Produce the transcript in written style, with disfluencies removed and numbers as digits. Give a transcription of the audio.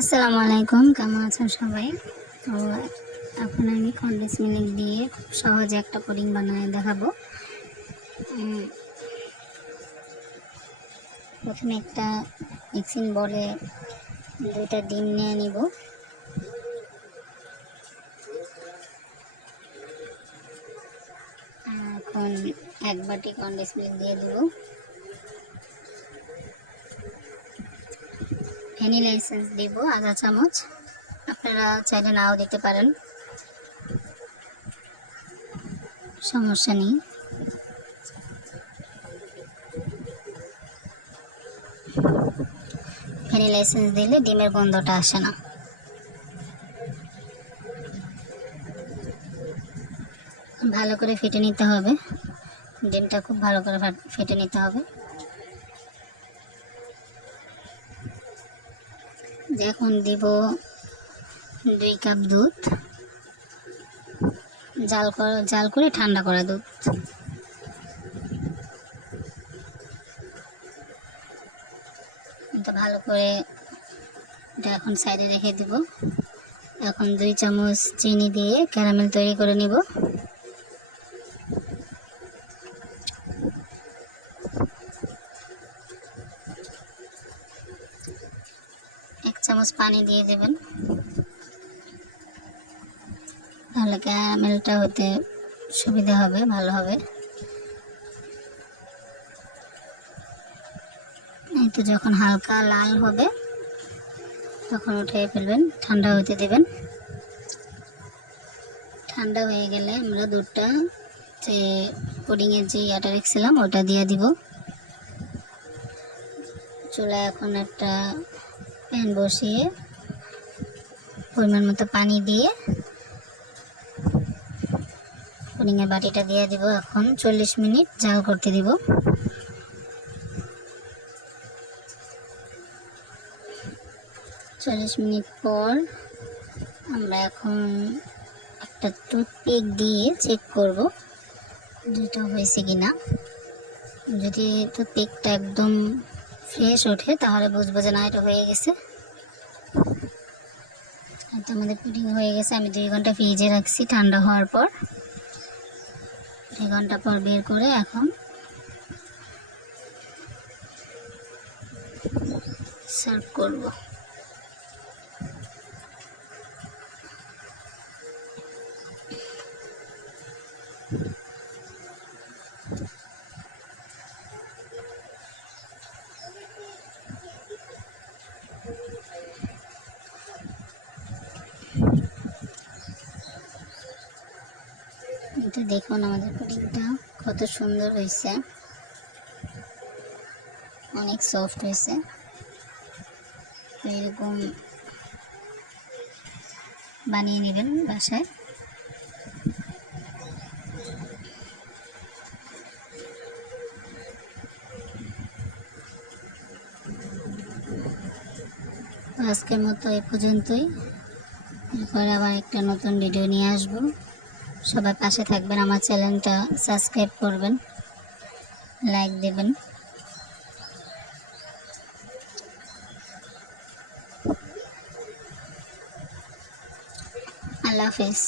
আসসালামু আলাইকুম, কেমন আছেন সবাই? তো এখন আমি কনডেন্স মিল্ক দিয়ে খুব সহজে একটা পুডিং বানিয়ে দেখাবো। প্রথমে একটা মিক্সিং বলে 2টা ডিম নিয়ে নিব। এখন 1 বাটি কনডেন্স মিল্ক দিয়ে দেব। ভ্যানিলা এসেন্স দিব আধা চামচ, আপনারা চাইলে নাও দিতে পারেন, সমস্যা নেই। ভ্যানিলা এসেন্স দিলে ডিমের গন্ধটা আসে না। ভালো করে ফেটে নিতে হবে, ডিমটা খুব ভালো করে ফেটে নিতে হবে। এখন দিব 2 কাপ দুধ, জাল করে ঠান্ডা করা দুধ। এটা ভালো করে এটা এখন সাইডে রেখে দিব। এখন 2 চামচ চিনি দিয়ে ক্যারামেল তৈরি করে নিব। এক চামচ পানি দিয়ে দেবেন, তাহলে ক্যারামেলটা হতে সুবিধা হবে, ভালো হবে। এই তো যখন হালকা লাল হবে তখন উঠিয়ে ফেলবেন, ঠান্ডা হতে দেবেন। ঠান্ডা হয়ে গেলে আমরা দুধটা যে পুডিংয়ের যে ইয়াটা রেখেছিলাম ওটা দিয়ে দিব। চুলায় এখন একটা প্যান বসিয়ে পরিমাণ মতো পানি দিয়ে পুডিংয়ের বাটিটা দিয়ে দিব। এখন 40 মিনিট জাল করতে দিব। 40 মিনিট পর আমরা এখন একটা টুথপিক দিয়ে চেক করব দুধটা হয়েছে কিনা। যদি টুথপিকটা একদম ফ্রেশ ওঠে তাহলে বুঝবো যে না, এটা হয়ে গেছে। তো আমাদের পুডিং হয়ে গেছে। আমি 2 ঘন্টা ফ্রিজে রাখছি ঠান্ডা হওয়ার পর। 2 ঘন্টা পর বের করে এখন সার্ভ করব। এটা দেখুন আমাদের পুডিংটা কত সুন্দর হয়েছে, অনেক সফট হয়েছে। এরকম বানিয়ে নেবেন বাসায়। আজকের মতো এই পর্যন্তই, এরপর আবার একটা নতুন ভিডিও নিয়ে আসব। সবাই পাশে থাকবেন, আমার চ্যানেলটা সাবস্ক্রাইব করবেন, লাইক দেবেন। আল্লাহ হাফেজ।